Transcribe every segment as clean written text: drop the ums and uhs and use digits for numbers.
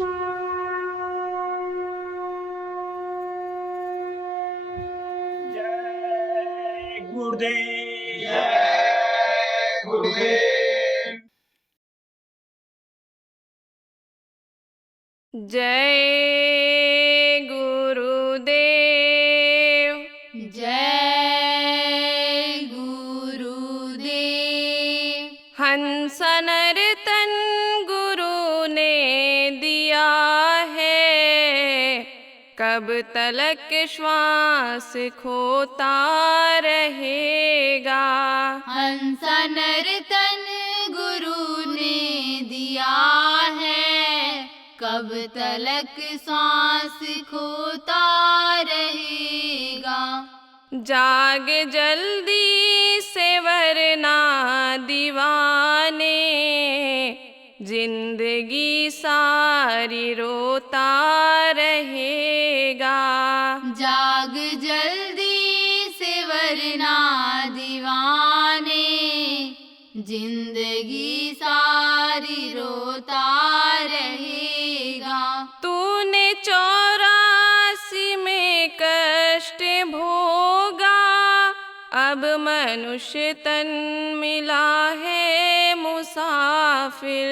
जय गुरुदेव। जय गुरुदेव। जय गुरुदेव। जय गुरुदेव। हंस नर्तन गुरु ने दिया है, कब तलक श्वास खोता रहेगा। हंस नर्तन गुरु ने दिया है, कब तलक सांस खोता रहेगा। जाग जल्दी से वरना दीवाने, जिंदगी सारी रोता रहेगा। जाग जल्दी से वरना दीवाने, जिंदगी सारी रोता रहेगा। तूने 84 में कष्ट भोगा, अब मनुष्य तन मिला है मुसाफिर।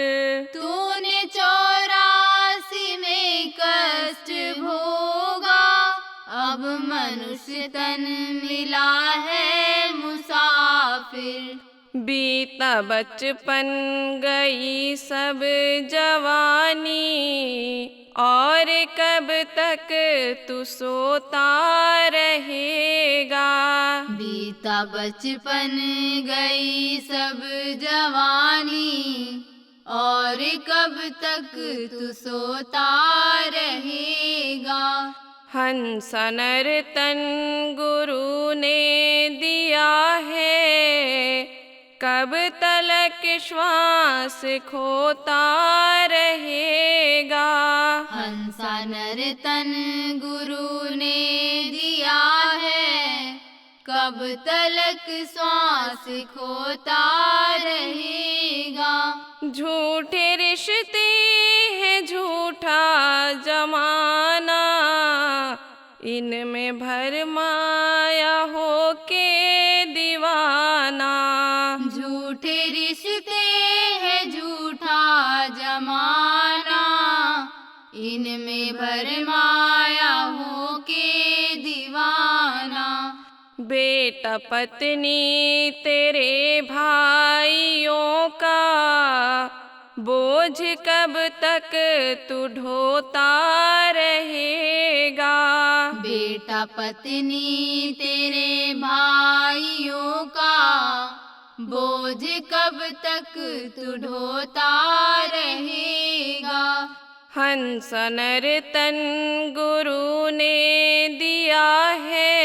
तूने 84 में कष्ट भोगा, अब मनुष्य तन मिला है मुसाफिर। बीता बचपन गई सब जवानी, और कब तक तू सोता रहेगा। बीता बचपन गई सब जवानी, और कब तक तू सोता रहेगा। हंस नर्तन गुरु ने दिया है, कब तलक श्वास खोता रहेगा। हंस नर्तन गुरु ने दिया है, कब तलक श्वास खोता रहेगा। झूठे रिश्ते हैं झूठा जमाना, इनमें भरमाया हो के दीवाना। झूठे रिश्ते हैं झूठा जमाना, इनमें भरमाया हो के दीवाना। बेटा पत्नी तेरे भाइयों का बोझ कब तक तू ढोता रहेगा। बेटा पत्नी तेरे भाइयों का बोझ कब तक तू ढोता रहेगा। हंस नर्तन गुरु ने दिया है,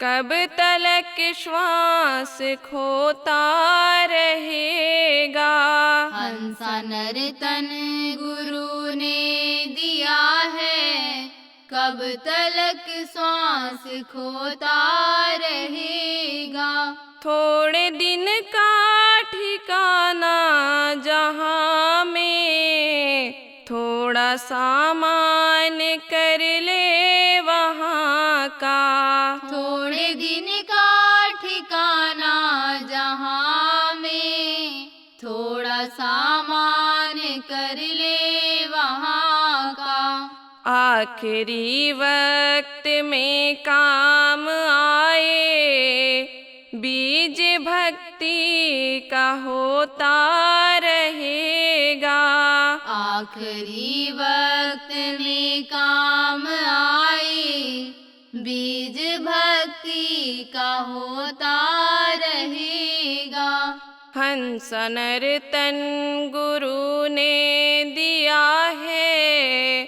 कब तलक श्वास खोता रहेगा। हंस नर्तन गुरु ने दिया है, कब तलक श्वास खोता रहेगा। थोड़े दिन का ठिकाना जहाँ में, थोड़ा सामान कर ले वहाँ का। थोड़े दिन का ठिकाना जहाँ में, थोड़ा सामान कर ले वहाँ का। आखिरी वक्त में काम आए, बीज भक्ति का होता रहेगा। आखिरी वक्त में काम आए, बीज भक्ति का होता रहेगा। हंस नर्तन गुरु ने दिया है,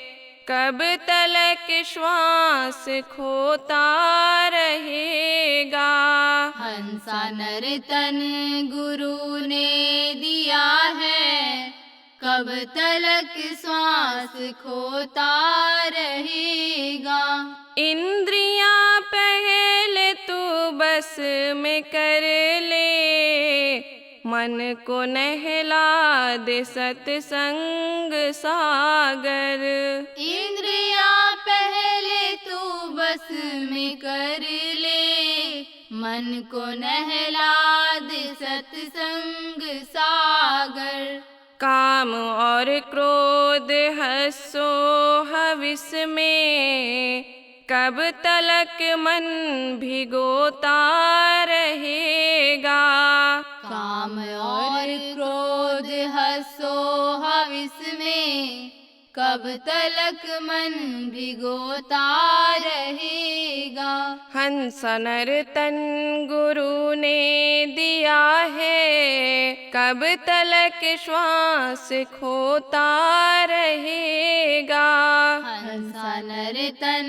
कब तलक श्वास खोता रहेगा। हंस नर्तन गुरु ने दिया है, कब तलक श्वास खोता रहेगा। इंद्रियां पहले तू बस में कर ले, मन को नहला दे सत्संग सागर। इंद्रिया पहले तू बस में कर ले, मन को नहला दे सत्संग सागर। काम और क्रोध हंसो हविस में, कब तलक मन भिगोता रहेगा। काम और क्रोध हंसो हविस में, कब तलक मन भिगोता रहेगा। हंस नर्तन गुरु ने दिया है, कब तलक श्वास खोता रहेगा। हंसा नर्तन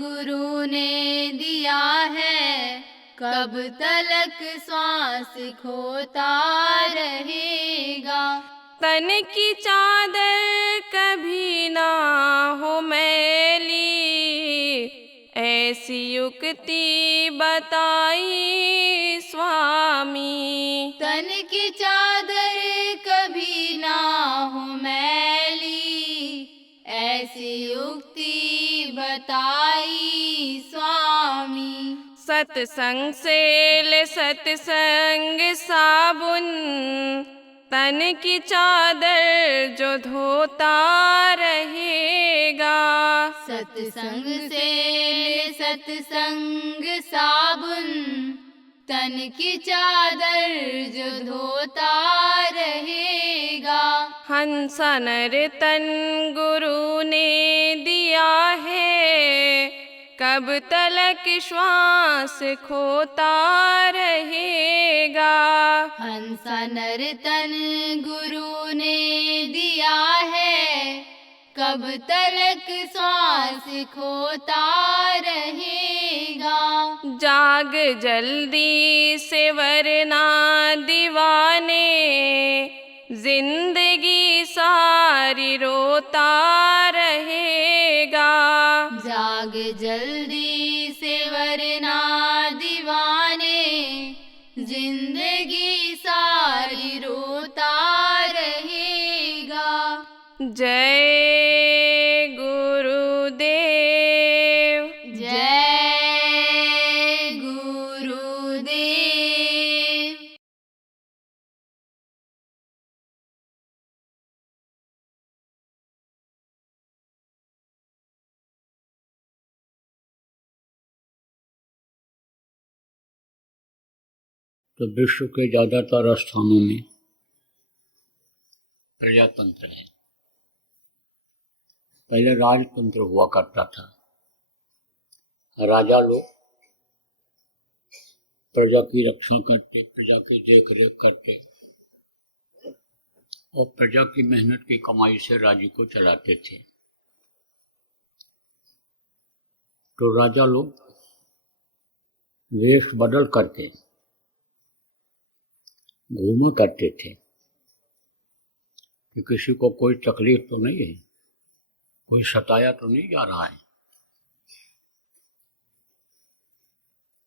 गुरु ने दिया है, कब तलक श्वास खोता रहेगा। तन की चादर कभी ना हो मैली, ऐसी युक्ति बताई स्वामी। तन की चादर कभी ना हो मैली, ऐसी युक्ति बताई स्वामी। सत्संग से ले सत्संग साबुन, तन की चादर जो धोता रहेगा। सत्संग से ले सत्संग साबुन, तन की चादर जो धोता रहेगा। हंस नर्तन गुरु ने दिया है, कब तलक श्वास खोता रहेगा। हंसा नर्तन गुरु ने दिया है, कब तलक श्वास खोता रहेगा। जाग जल्दी से वरना दीवाने, जिंदगी सारी रोता रहेगा। जाग जल्दी से वरना दीवाने, जिंदगी सारी रोता रहेगा। जय गुरुदेव। जय गुरुदेव। तो विश्व के ज़्यादातर स्थानों में प्रजातंत्र है। पहले राजतंत्र हुआ करता था। राजा लोग प्रजा की रक्षा करते, प्रजा की देख रेख करते और प्रजा की मेहनत की कमाई से राज्य को चलाते थे। तो राजा लोग वेश बदल करके घूमा करते थे कि किसी को कोई तकलीफ तो नहीं है, कोई सताया तो नहीं जा रहा है।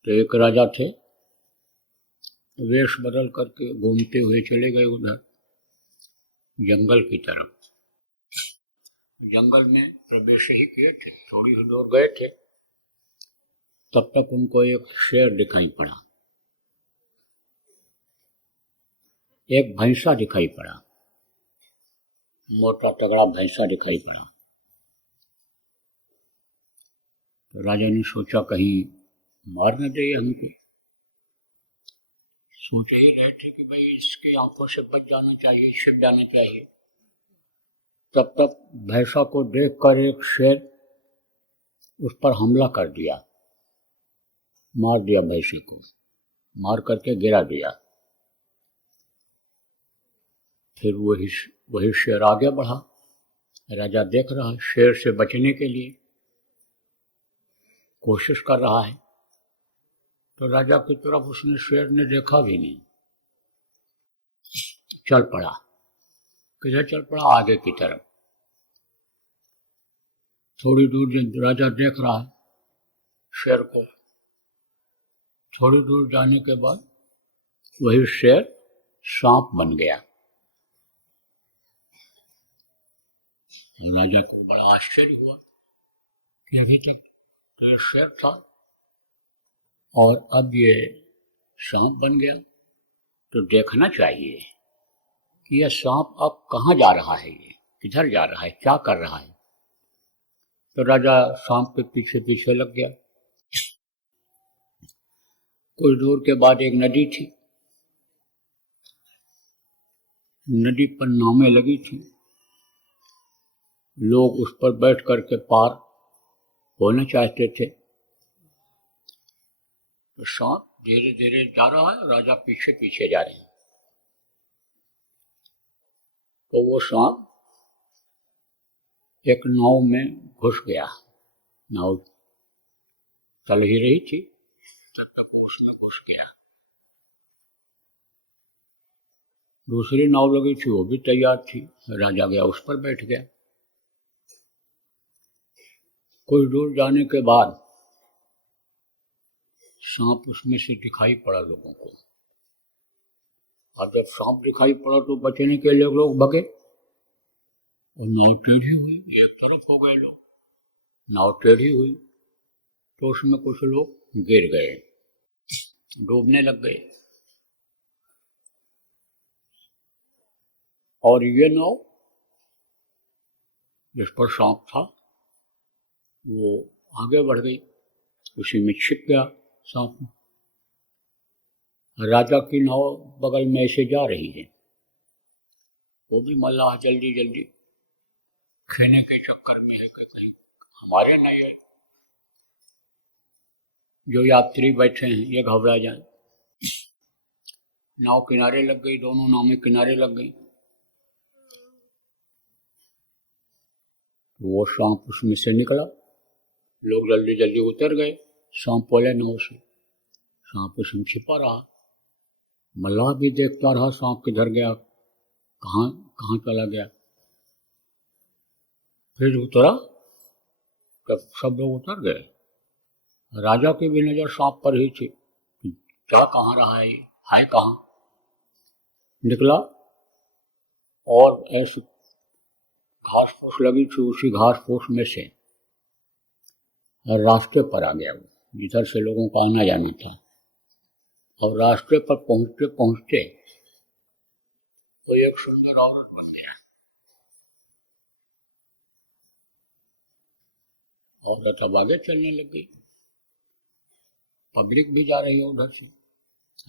तो एक राजा थे, वेश बदल करके घूमते हुए चले गए उधर जंगल की तरफ। जंगल में प्रवेश ही किए थे, थोड़ी ही दूर गए थे, तब तक उनको एक शेर दिखाई पड़ा, एक भैंसा दिखाई पड़ा, मोटा तगड़ा भैंसा दिखाई पड़ा। तो राजा ने सोचा कहीं मार न दे हमको। सोच ही रहे थे कि भाई इसके आंखों से बच जाना चाहिए, छिप जाना चाहिए। तब तक भैंसा को देखकर एक शेर उस पर हमला कर दिया, मार दिया, भैंसे को मार करके गिरा दिया। फिर वही शेर आगे बढ़ा। राजा देख रहा है, शेर से बचने के लिए कोशिश कर रहा है। तो राजा की तरफ उसने शेर ने देखा भी नहीं, चल पड़ा। किधर चल पड़ा? आगे की तरफ। थोड़ी दूर राजा देख रहा है शेर को। थोड़ी दूर जाने के बाद वही शेर सांप बन गया। राजा को बड़ा आश्चर्य हुआ कि अभी तक तो ये शेर था और अब ये सांप बन गया, तो देखना चाहिए कि यह सांप अब कहाँ जा रहा है, ये किधर जा रहा है, क्या कर रहा है। तो राजा सांप के पीछे पीछे लग गया। कुछ दूर के बाद एक नदी थी, नदी पर नावें लगी थी, लोग उस पर बैठ करके पार होना चाहते थे। तो सांप धीरे धीरे जा रहा है, राजा पीछे पीछे जा रहे हैं। तो वो सांप एक नाव में घुस गया। नाव चल ही रही थी, तब तक वो उसमें घुस गया। दूसरी नाव लगी थी, वो भी तैयार थी, राजा गया उस पर बैठ गया। कुछ दूर जाने के बाद सांप उसमें से दिखाई पड़ा लोगों को, और जब सांप दिखाई पड़ा तो बचने के लिए लोग भगे और नाव टेढ़ी हुई, एक तरफ हो गए लोग। नाव टेढ़ी हुई तो उसमें कुछ लोग गिर गए, डूबने लग गए। और ये नाव जिस पर सांप था वो आगे बढ़ गई, उसी में छिप गया सांप। राजा की नाव बगल में ऐसे जा रही है, वो भी मल्लाह जल्दी जल्दी खेने के चक्कर में है कि कहीं हमारे नहीं है, जो यात्री बैठे हैं ये घबरा जाए। नाव किनारे लग गई, दोनों नावें किनारे लग गई। वो सांप उसमें से निकला, लोग जल्दी जल्दी उतर गए, सांप बोले नाव से। सांप उसमें छिपा रहा, मल्लाह भी देखता रहा सांप किधर गया, कहाँ कहाँ चला गया। फिर उतरा, जब सब लोग उतर गए, राजा की भी नजर सांप पर ही थी, क्या कहाँ रहा है, है कहाँ। निकला और ऐसे घास फूस लगी थी, उसी घास फूस में से रास्ते पर आ गया, वो जिधर से लोगों का आना जाना था। और रास्ते पर पहुंचते पहुंचते वो एक सुंदर औरत बन गया। औरत अब आगे चलने लग गई, पब्लिक भी जा रही है उधर से,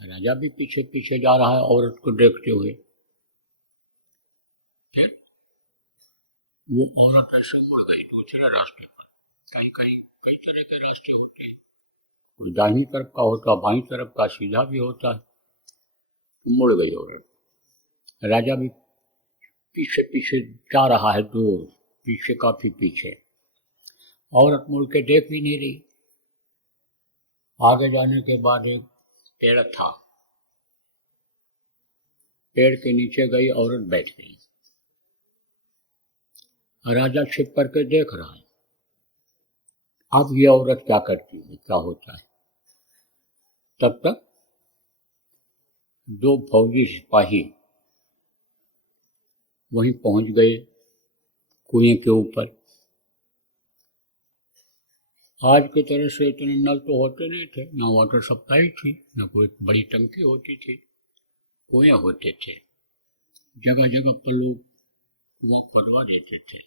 राजा भी पीछे पीछे जा रहा है औरत को देखते हुए। फिर वो औरत ऐसे मुड़ गई दूसरे रास्ते पर। कहीं कहीं कई तरह के रास्ते होते हैं, कोई दाहिनी तरफ का होता, बाईं तरफ का, सीधा भी होता है। मुड़ गई औरत, राजा भी पीछे पीछे जा रहा है, दूर पीछे, काफी पीछे। औरत मुड़ के देख भी नहीं रही। आगे जाने के बाद एक पेड़ था, पेड़ के नीचे गई औरत, बैठ गई। राजा छिप करके देख रहा है, अब ये औरत क्या करती है, क्या होता है। तब तक दो फौजी सिपाही वहीं पहुंच गए कुएं के ऊपर। आज की तरह से इतने नल तो होते नहीं थे, ना वाटर सप्लाई थी, ना कोई बड़ी टंकी होती थी, कुएं होते थे। जगह जगह पर लोग कुआं खुदवा देते थे,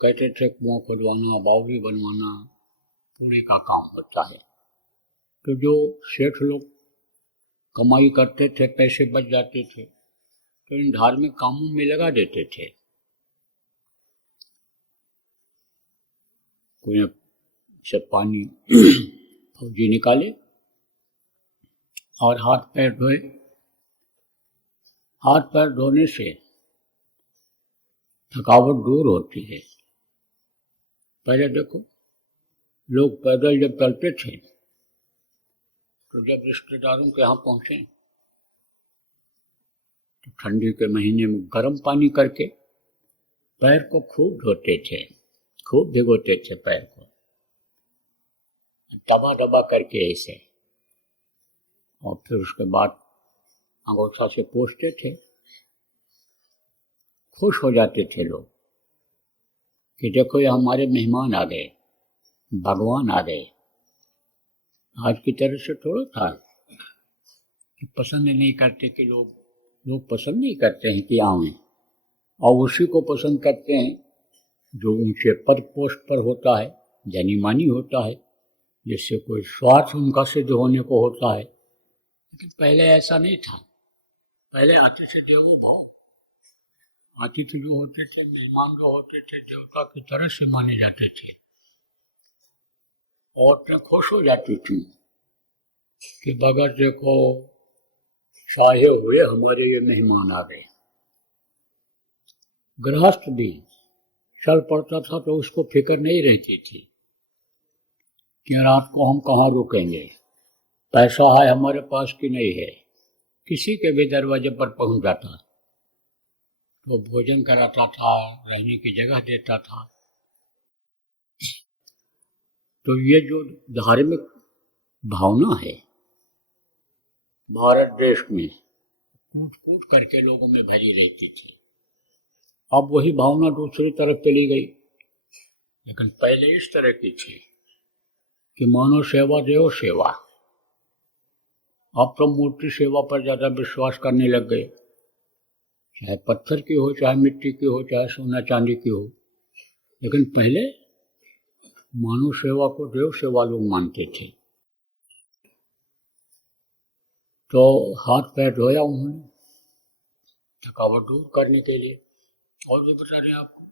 कहते थे कुआं खुदवाना, बावड़ी बनवाना पूरी का काम होता है। तो जो सेठ लोग कमाई करते थे, पैसे बच जाते थे, तो इन धार्मिक कामों में लगा देते थे। कुएं से पानी फौजी निकाले और हाथ पैर धोए। हाथ पैर धोने से थकावट दूर होती है। पहले देखो, लोग पैदल जब चलते थे तो जब रिश्तेदारों के यहाँ पहुंचे तो ठंडी के महीने में गर्म पानी करके पैर को खूब धोते थे, खूब भिगोते थे पैर को, दबा दबा करके ऐसे। और फिर उसके बाद अंगूठा से पोंछते थे, खुश हो जाते थे लोग कि देखो ये हमारे मेहमान आ गए, भगवान आ गए। आज की तरह से थोड़ा था कि पसंद नहीं करते कि लोग पसंद नहीं करते हैं कि आवें, और उसी को पसंद करते हैं जो ऊंचे पद पोस्ट पर होता है, जानी मानी होता है, जिससे कोई स्वार्थ उनका सिद्ध होने को होता है। लेकिन पहले ऐसा नहीं था। पहले अतिथि देवो भव, अतिथि जो होते थे, मेहमान जो होते थे, देवता की तरह से माने जाते थे। औरतें खुश हो जाती थी कि बगैर देखो चाहे हुए हमारे ये मेहमान आ गए। गृहस्थ भी चल पड़ता था तो उसको फिक्र नहीं रहती थी कि रात को हम कहाँ रुकेंगे, पैसा है हमारे पास कि नहीं है। किसी के भी दरवाजे पर पहुंच जाता तो भोजन कराता था, रहने की जगह देता था। तो ये जो धार्मिक भावना है भारत देश में कूट कूट करके लोगों में भरी रहती थी। अब वही भावना दूसरी तरफ चली गई। लेकिन पहले इस तरह की थी कि मानव सेवा देव सेवा। अब तो मूर्ति सेवा पर ज्यादा विश्वास करने लग गए, चाहे पत्थर की हो, चाहे मिट्टी की हो, चाहे सोना चांदी की हो। लेकिन पहले मानव सेवा को देव सेवा लोग मानते थे। तो हाथ पैर धोया उन्होंने थकावट दूर करने के लिए। और भी बता रहे हैं आपको,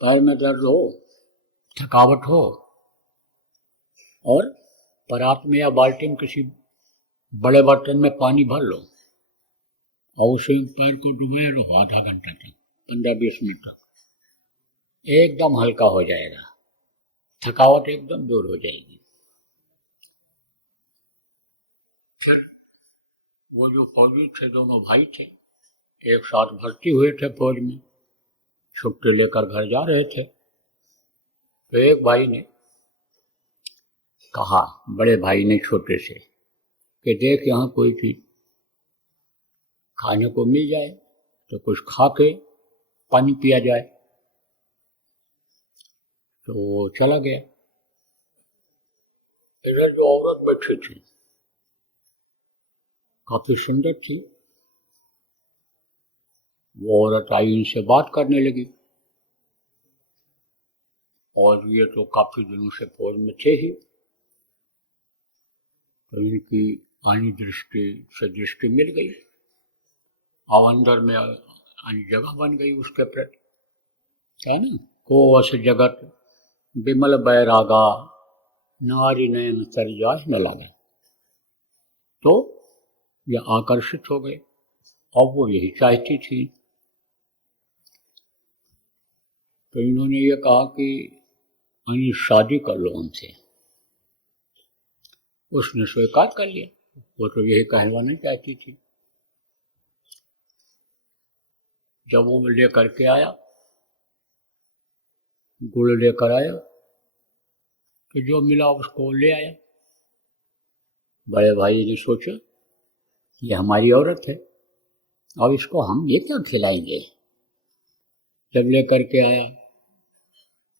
पैर में दर्द हो, थकावट हो, और परात में या बाल्टी में किसी बड़े बर्तन में पानी भर लो और उसे पैर को डुबाए रहो आधा घंटा तक, 15-20 मिनट तक, एकदम हल्का हो जाएगा, थकावट एकदम दूर हो जाएगी। फिर वो जो फौजी थे, दोनों भाई थे, एक साथ भर्ती हुए थे फौज में, छुट्टी लेकर घर जा रहे थे। तो एक भाई ने कहा, बड़े भाई ने छोटे से, कि देख यहाँ कोई चीज खाने को मिल जाए तो कुछ खा के पानी पिया जाए। तो वो चला गया। इधर जो औरत बैठी थी काफी सुंदर थी, वो औरत आई, इनसे बात करने लगी। और ये तो काफी दिनों से फौज में थे ही, तो इनकी आनी दृष्टि से दृष्टि मिल गई और अंदर में आनी जगह बन गई उसके प्रति, क्या ना, को वस जगत विमल बैरागा, नारी नयन सरजाह न लागे। तो ये आकर्षित हो गए और वो यही चाहती थी। तो इन्होंने ये कहा कि अनी शादी कर लो हमसे। उसने स्वीकार कर लिया, वो तो यही कहलवाना चाहती थी। जब वो लेकर के आया, गुड़ लेकर आया, कि जो मिला उसको ले आया। बड़े भाई ने सोचा ये हमारी औरत है, अब इसको हम ये क्या खिलाएंगे। जब लेकर के आया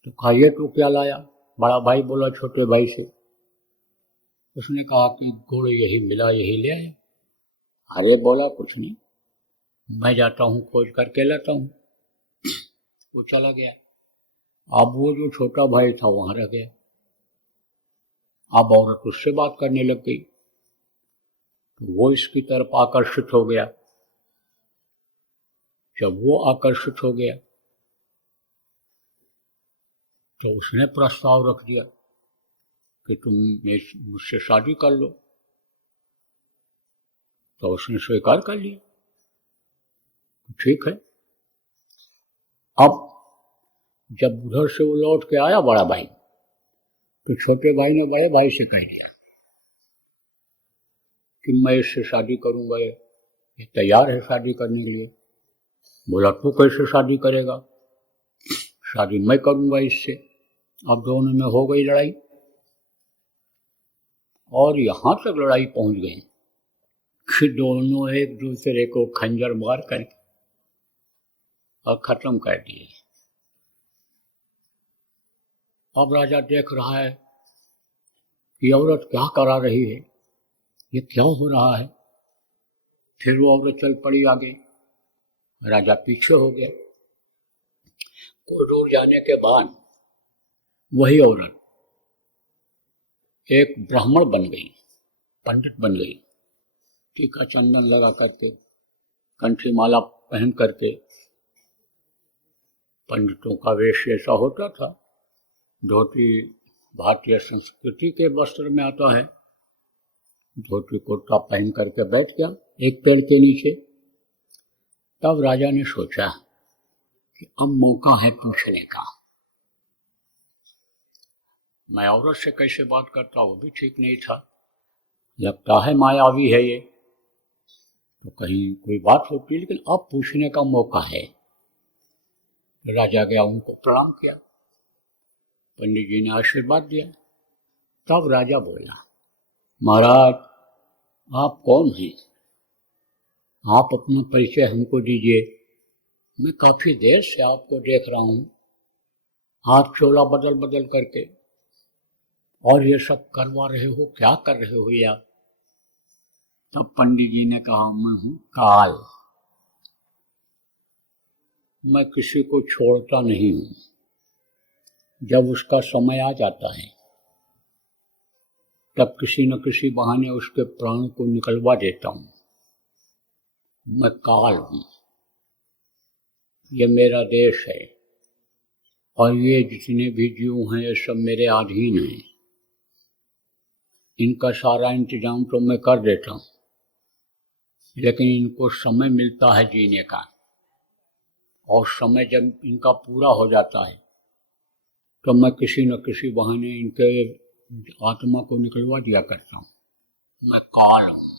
तो खाइए तो क्या लाया। बड़ा भाई बोला छोटे भाई से, उसने कहा कि गुड़ यही मिला, यही ले आया। अरे बोला कुछ नहीं, मैं जाता हूँ खोज करके लाता हूँ। वो चला गया। अब वो जो छोटा भाई था वहां रह गया। अब औरत उससे बात करने लग गई, तो वो इसकी तरफ आकर्षित हो गया। जब वो आकर्षित हो गया तो उसने प्रस्ताव रख दिया कि तुम मुझसे शादी कर लो। तो उसने स्वीकार कर लिया, ठीक है। अब जब उधर से वो लौट के आया बड़ा भाई, तो छोटे भाई ने बड़े भाई से कह दिया कि मैं इससे शादी करूंगा, ये तैयार है शादी करने के लिए। बोला तू कैसे शादी करेगा, शादी मैं करूंगा इससे। अब दोनों में हो गई लड़ाई, और यहां तक लड़ाई पहुंच गई कि दोनों एक दूसरे को खंजर मार करके और खत्म कर दिए। अब राजा देख रहा है कि औरत क्या करा रही है, ये क्या हो रहा है। फिर वो औरत चल पड़ी आगे, राजा पीछे हो गया। कुछ दूर जाने के बाद वही औरत एक ब्राह्मण बन गई, पंडित बन गई। टीका चंदन लगा करके, कंठी माला पहन करके, पंडितों का वेश ऐसा होता था। धोती भारतीय संस्कृति के वस्त्र में आता है। धोती कुर्ता पहन करके बैठ गया एक पेड़ के नीचे। तब राजा ने सोचा कि अब मौका है पूछने का। मैं औरत से कैसे बात करता, वो भी ठीक नहीं था। लगता है मायावी है ये, तो कहीं कोई बात होती, लेकिन अब पूछने का मौका है। राजा गया, उनको प्रणाम किया, पंडित जी ने आशीर्वाद दिया। तब राजा बोला, महाराज आप कौन हैं? आप अपना परिचय हमको दीजिए। मैं काफी देर से आपको देख रहा हूं, आप चोला बदल बदल करके और ये सब करवा रहे हो, क्या कर रहे हो ये आप? तब पंडित जी ने कहा, मैं हूं काल, मैं किसी को छोड़ता नहीं हूं। जब उसका समय आ जाता है तब किसी न किसी बहाने उसके प्राण को निकलवा देता हूं। मैं काल हूं, ये मेरा देश है और ये जितने भी जीव हैं ये सब मेरे अधीन हैं। इनका सारा इंतजाम तो मैं कर देता हूं, लेकिन इनको समय मिलता है जीने का, और समय जब इनका पूरा हो जाता है तो मैं किसी न किसी बहाने इनके आत्मा को निकलवा दिया करता हूं। मैं काल हूं।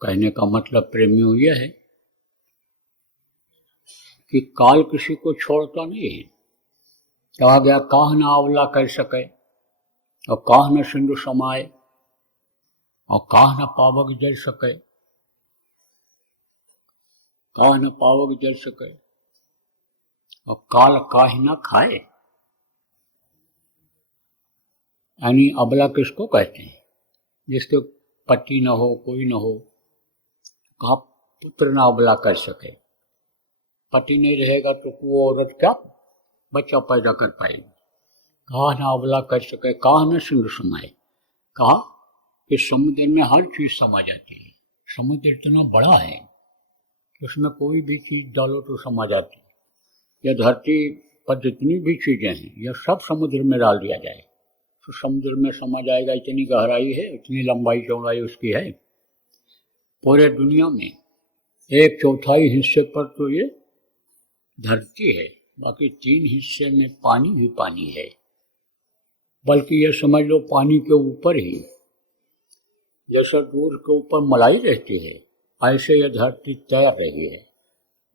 कहने का मतलब प्रेमियों यह है कि काल किसी को छोड़ता नहीं है। कहा गया, काह न आंवला कर सके और काह न सिंधु समाए और काह न पावक जल सके, काह न पावक जल सके और काल काहे न खाए। यानी अबला किसको कहते हैं? जिसके पति न हो, कोई न हो। कहा पुत्र न अबला कर सके, पति नहीं रहेगा तो वो औरत क्या बच्चा पैदा कर पाएगी। कहा न अबला कर सके, कहा न सिंधु समाए। कहा कि समुद्र में हर चीज समा जाती है। समुद्र इतना बड़ा है कि उसमें कोई भी चीज डालो तो समा जाती है। यह धरती पर जितनी भी चीजें हैं यह सब समुद्र में डाल दिया जाए तो समुद्र में समा जाएगा। इतनी गहराई है, इतनी लंबाई चौड़ाई उसकी है। पूरे दुनिया में 1/4 हिस्से पर तो ये धरती है, बाकी 3 हिस्से में पानी ही पानी है। बल्कि ये समझ लो पानी के ऊपर ही, जैसा दूध के ऊपर मलाई रहती है, ऐसे यह धरती तैर रही है।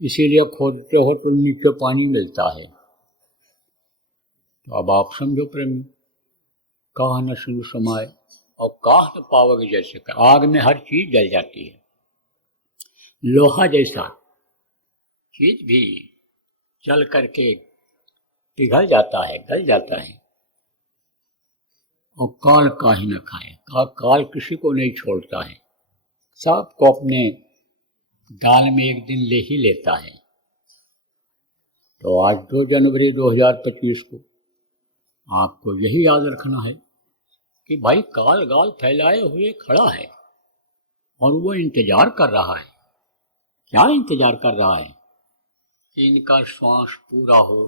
इसीलिए खोदते हो तो नीचे पानी मिलता है। तो अब आप समझो प्रेमी, काह न सिंधु समाए और काह न पावक जैसे का। आग में हर चीज जल जाती है। लोहा जैसा चीज भी जल करके पिघल जाता है, गल जाता है। और काल काहे न खाए। काल किसी को नहीं छोड़ता है, सबको अपने गाल में एक दिन ले ही लेता है। तो आज 2 जनवरी 2025 को आपको यही याद रखना है कि भाई काल गाल फैलाए हुए खड़ा है और वो इंतजार कर रहा है। क्या इंतजार कर रहा है? कि इनका श्वास पूरा हो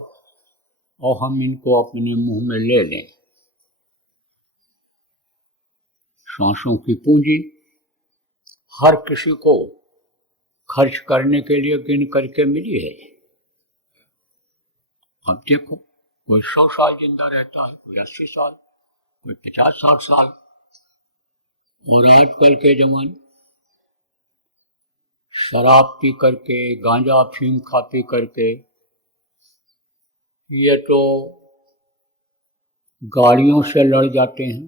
और हम इनको अपने मुंह में ले लें। श्वासों की पूंजी हर किसी को खर्च करने के लिए गिन करके मिली है। अब देखो, कोई 100 साल जिंदा रहता है, कोई 80 साल, कोई 50-60 साल। और आजकल के जवान शराब पी करके, गांजा अफीम खा पी करके, ये तो गाड़ियों से लड़ जाते हैं,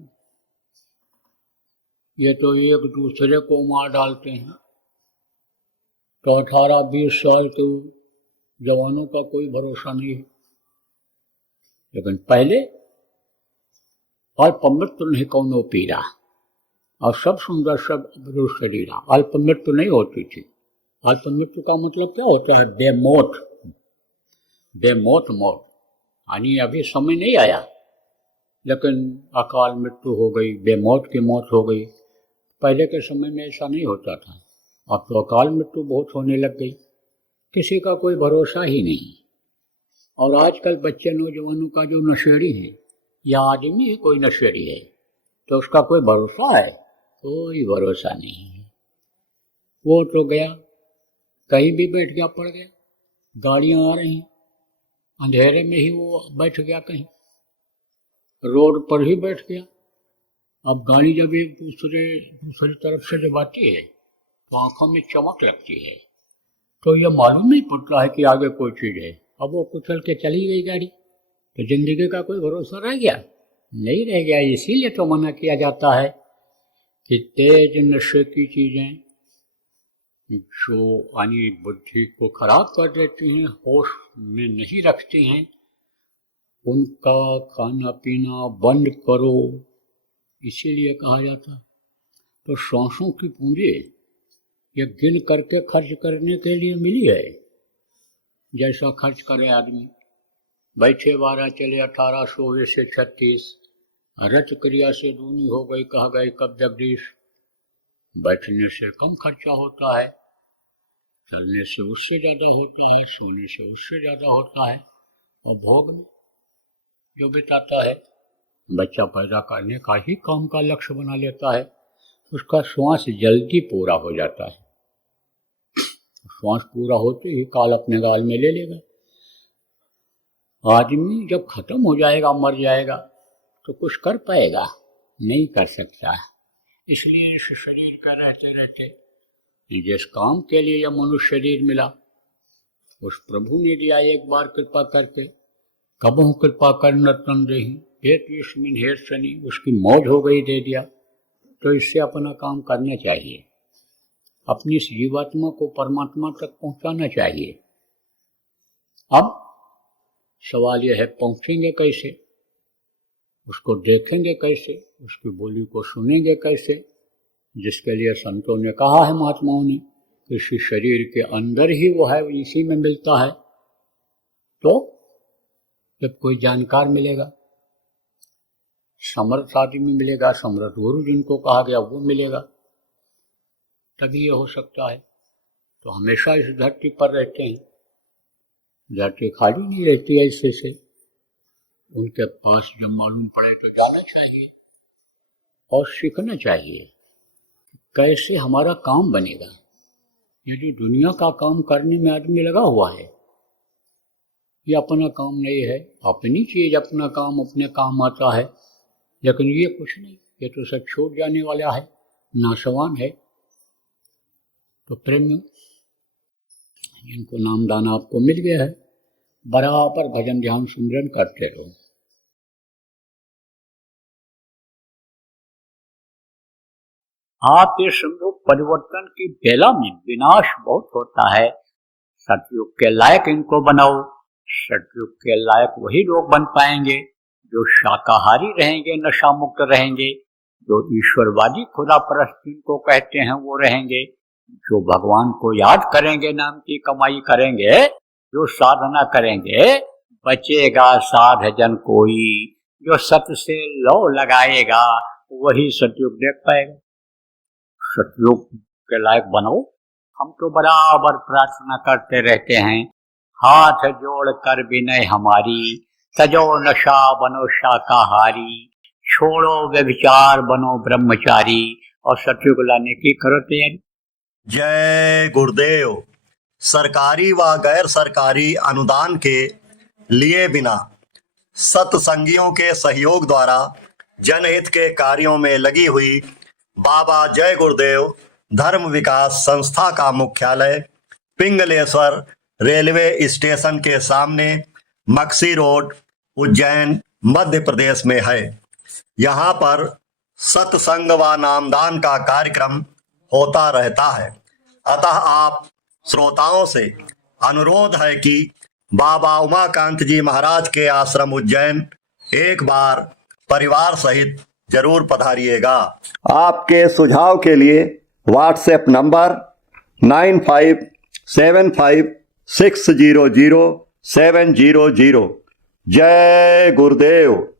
ये तो एक दूसरे को मार डालते हैं। तो 18-20 साल के जवानों का कोई भरोसा नहीं है। लेकिन पहले अल्पमृत्यु नहीं कौनो पीड़ा, और सब सुंदर सब अबरू शरीरा। अल्पमृत्यु नहीं होती थी। अल्पमृत्यु का मतलब क्या होता है? बेमौत, बेमौत मौत। यानी अभी समय नहीं आया, लेकिन अकाल मृत्यु हो गई, बेमौत की मौत हो गई। पहले के समय में ऐसा नहीं होता था। अब तो अकाल मृत्यु बहुत होने लग गई, किसी का कोई भरोसा ही नहीं। और आजकल बच्चे नौजवानों का जो नशेड़ी है या आदमी है कोई नशेड़ी है, तो उसका कोई भरोसा है? कोई भरोसा नहीं है। वो तो गया, कहीं भी बैठ गया, पड़ गया। गाड़ियां आ रही, अंधेरे में ही वो बैठ गया, कहीं रोड पर ही बैठ गया। अब गाड़ी जब एक दूसरी तरफ से जब आती है तो आंखों में चमक लगती है, तो ये मालूम नहीं पड़ता है कि आगे कोई चीज़ है। अब वो कुचल के चली गई गाड़ी, तो जिंदगी का कोई भरोसा रह गया? नहीं रह गया। इसीलिए तो मना किया जाता है कि तेज नशे की चीज़ें जो यानी बुद्धि को खराब कर देती हैं, होश में नहीं रखती हैं, उनका खाना पीना बंद करो, इसीलिए कहा जाता। तो सांसों की पूंजी ये गिन करके खर्च करने के लिए मिली है। जैसा खर्च करे आदमी, बैठे 12 चले 1800 से 36, रच क्रिया से दूनी हो गई, कहा गए कब जगदीश। बैठने से कम खर्चा होता है, चलने से उससे ज़्यादा होता है, सोने से उससे ज़्यादा होता है। और भोग में जो बिताता है, बच्चा पैदा करने का ही काम का लक्ष्य बना लेता है, उसका श्वास जल्दी पूरा हो जाता है। श्वास पूरा होते ही काल अपने गाल में ले लेगा। आदमी जब खत्म हो जाएगा, मर जाएगा, तो कुछ कर पाएगा? नहीं कर सकता। इसलिए इस शरीर का रहते रहते जिस काम के लिए यह मनुष्य शरीर मिला, उस प्रभु ने दिया एक बार कृपा करके। कबहु कृपा कर नर्तन रही हेत विस्मिन हेत शनि, उसकी मौज हो गई, दे दिया। तो इससे अपना काम करना चाहिए, अपनी इस जीवात्मा को परमात्मा तक पहुंचाना चाहिए। अब सवाल यह है, पहुंचेंगे कैसे? उसको देखेंगे कैसे? उसकी बोली को सुनेंगे कैसे? जिसके लिए संतों ने कहा है, महात्माओं ने, किसी शरीर के अंदर ही वो है, इसी में मिलता है। तो जब कोई जानकार मिलेगा, समर्थ आदमी मिलेगा, समर्थ गुरु जिनको कहा गया वो मिलेगा, तभी ये हो सकता है। तो हमेशा इस धरती पर रहते हैं, धरती खाली नहीं रहती ऐसे से। उनके पास जब मालूम पड़े तो जाना चाहिए और सीखना चाहिए कैसे हमारा काम बनेगा। ये जो दुनिया का काम करने में आदमी लगा हुआ है, ये अपना काम नहीं है। अपनी चीज अपना काम अपने काम आता है, लेकिन ये कुछ नहीं, ये तो सब छूट जाने वाला है, नाशवान है। तो प्रेम इनको नामदान आपको मिल गया है, बराबर भजन ध्यान सिमरन करते रहो। आप ये समझो, परिवर्तन की बेला में विनाश बहुत होता है। सतयुग के लायक इनको बनाओ। सतयुग के लायक वही लोग बन पाएंगे जो शाकाहारी रहेंगे, नशा मुक्त रहेंगे, जो ईश्वरवादी खुदा परस्त जिनको कहते हैं वो रहेंगे, जो भगवान को याद करेंगे, नाम की कमाई करेंगे, जो साधना करेंगे। बचेगा साध जन कोई, जो सत से लौ लगाएगा वही सतयुग देख पाएगा। सतयुग के लायक बनो। हम तो बराबर प्रार्थना करते रहते हैं, हाथ जोड़ कर विनय हमारी, सजो नशा बनो शाकाहारी, छोड़ो व्यभिचार बनो ब्रह्मचारी, और सतयुग लाने की करो तैयारी। जय गुरुदेव। सरकारी व गैर सरकारी अनुदान के लिए बिना सत्संगियों के सहयोग द्वारा जनहित के कार्यों में लगी हुई बाबा जय गुरुदेव धर्म विकास संस्था का मुख्यालय पिंगलेश्वर रेलवे स्टेशन के सामने मक्सी रोड, उज्जैन, मध्य प्रदेश में है। यहाँ पर सत्संग व नामदान का कार्यक्रम होता रहता है। अतः आप श्रोताओं से अनुरोध है कि बाबा उमाकांत जी महाराज के आश्रम उज्जैन एक बार परिवार सहित जरूर पधारिएगा। आपके सुझाव के लिए व्हाट्सएप नंबर 9575600700। जय गुरुदेव।